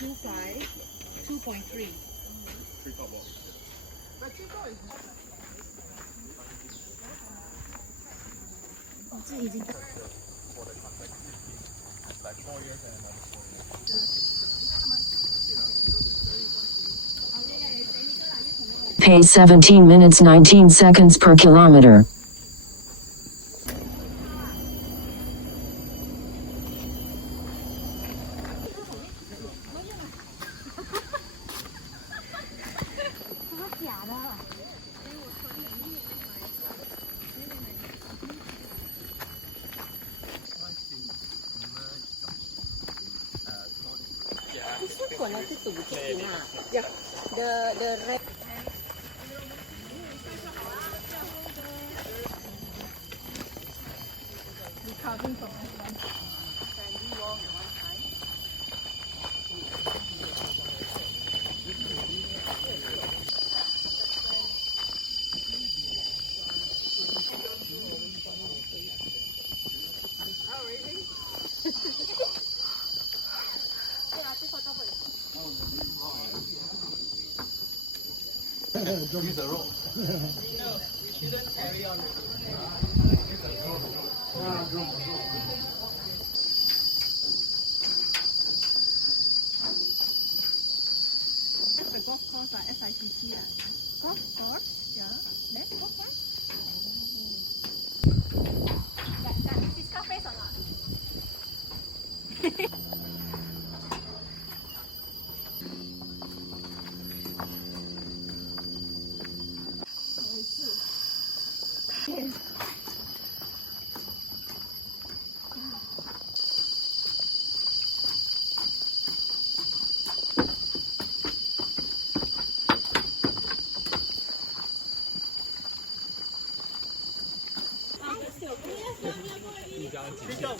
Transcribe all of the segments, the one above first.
2.5, 2.3. Pace 17 minutes 19 seconds per kilometer. The red. Use the rope. No, we shouldn't carry on. That's the golf course, SICC. Golf course? Yeah. That's golf course? That is Scarface or not?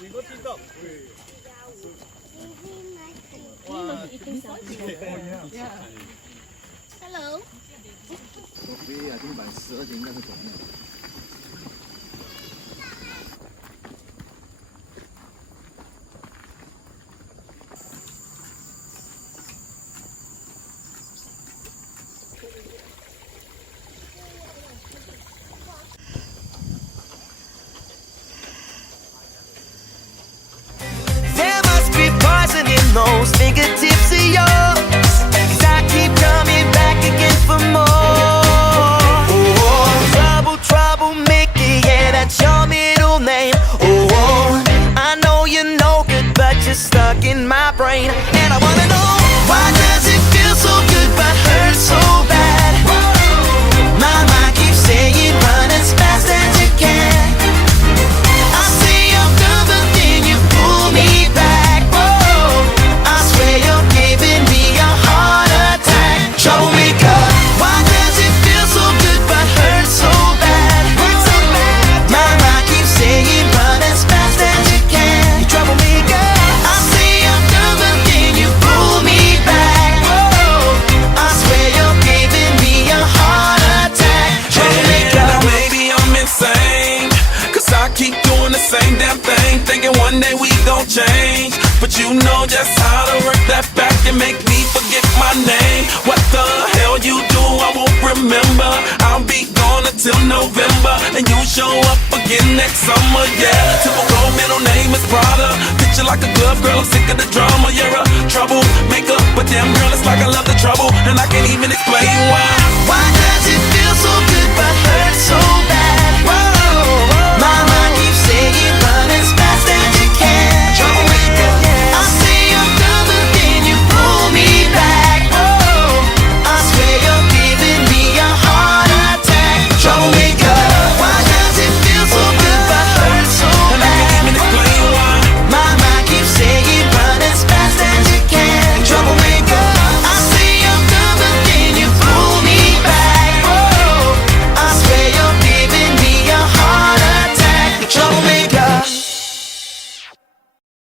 We go TikTok. Hello. 手机啊，今天晚上12点应该会走那。There must be poison in those fingertips of yours, 'cause I keep coming back again for more. Oh, trouble, trouble, Mickey, yeah, that's your middle name. Oh, I know you're no good, but you're stuck in my brain. And I wanna know, why does it feel so good but hurt so bad? My mind keeps saying run as fast as you can. I say I'm done, but then you pull me back. Whoa, I swear you're giving me a heart attack. Troublemaker, why does it feel so good but hurt so bad? My mind keeps saying run as fast as you can. You troublemaker, I say I'm done, but then you pull me back. Whoa, I swear you're giving me a heart attack. Troublemaker, now maybe I'm insane, 'cause I keep doing the same damn thing, thinking one day we gon' change. But you know just how to work that back and make me forget my name. What the hell you do, I won't remember. I'll be gone until November, and you show up again next summer, yeah. Typical middle name is Prada. Picture like a glove, girl, I'm sick of the drama. You're a troublemaker, but damn girl, it's like I love the trouble, and I can't even explain why. why does